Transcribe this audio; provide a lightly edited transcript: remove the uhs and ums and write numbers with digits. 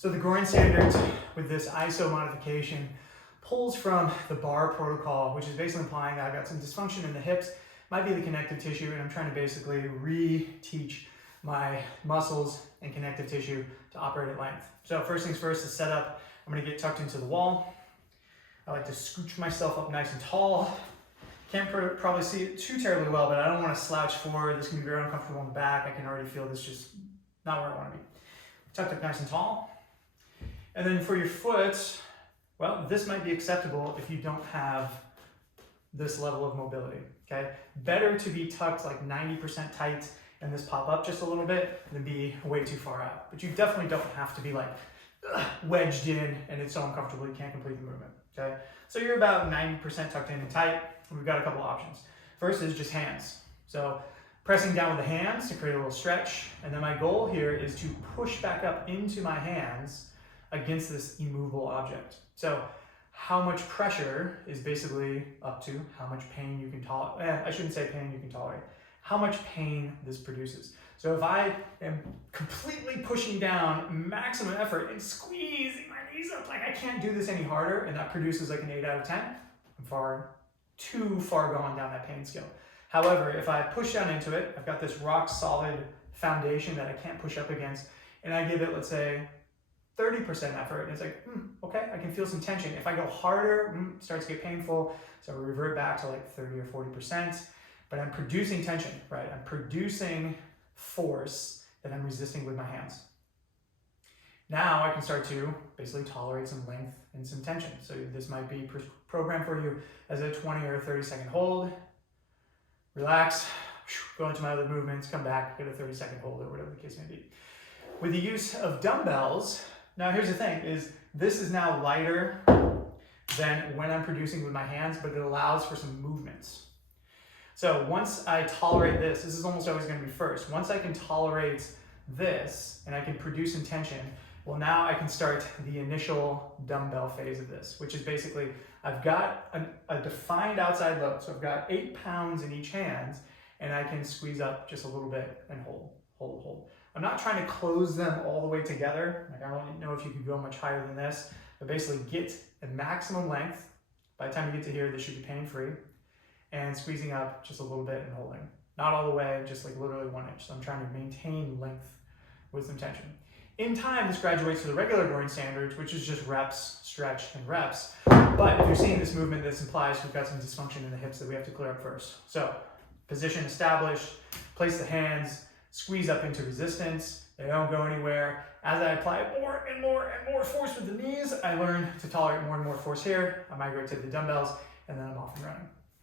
So the groin standards with this ISO modification pulls from the bar protocol, which is basically implying that I've got some dysfunction in the hips, might be the connective tissue, and I'm trying to basically re-teach my muscles and connective tissue to operate at length. So first things first, to set up, I'm gonna get tucked into the wall. I like to scooch myself up nice and tall. Can't probably see it too terribly well, but I don't want to slouch forward. This can be very uncomfortable in the back. I can already feel this just not where I want to be. Tucked up nice and tall. And then for your foot, well, this might be acceptable if you don't have this level of mobility, okay? Better to be tucked like 90% tight and this pop up just a little bit than be way too far out. But you definitely don't have to be like wedged in and it's so uncomfortable you can't complete the movement, okay? So you're about 90% tucked in and tight. We've got a couple options. First is just hands. So pressing down with the hands to create a little stretch. And then my goal here is to push back up into my hands against this immovable object. So how much pressure is basically up to how much pain you can tolerate. I shouldn't say pain you can tolerate. How much pain this produces. So if I am completely pushing down maximum effort and squeezing my knees up, like I can't do this any harder, and that produces like an 8 out of 10, I'm too far gone down that pain scale. However, if I push down into it, I've got this rock solid foundation that I can't push up against, and I give it, let's say, 30% effort, and it's like, okay, I can feel some tension. If I go harder, it starts to get painful, so I revert back to like 30 or 40%, but I'm producing tension, right? I'm producing force that I'm resisting with my hands. Now I can start to basically tolerate some length and some tension. So this might be programmed for you as a 20 or 30-second hold. Relax, go into my other movements, come back, get a 30-second hold or whatever the case may be. With the use of dumbbells, now here's the thing, is this is now lighter than when I'm producing with my hands, but it allows for some movements. So once I tolerate this is almost always going to be first. Once I can tolerate this and I can produce some tension, well, now I can start the initial dumbbell phase of this, which is basically I've got a defined outside load. So I've got 8 pounds in each hand and I can squeeze up just a little bit and hold. I'm not trying to close them all the way together. Like I don't know if you could go much higher than this, but basically get a maximum length. By the time you get to here, this should be pain-free. And squeezing up just a little bit and holding. Not all the way, just like literally 1 inch. So I'm trying to maintain length with some tension. In time, this graduates to the regular groin standards, which is just reps, stretch, and reps. But if you're seeing this movement, this implies we've got some dysfunction in the hips that we have to clear up first. So position established, place the hands, squeeze up into resistance. They don't go anywhere. As I apply more and more and more force with the knees, I learn to tolerate more and more force here. I migrate to the dumbbells, and then I'm off and running.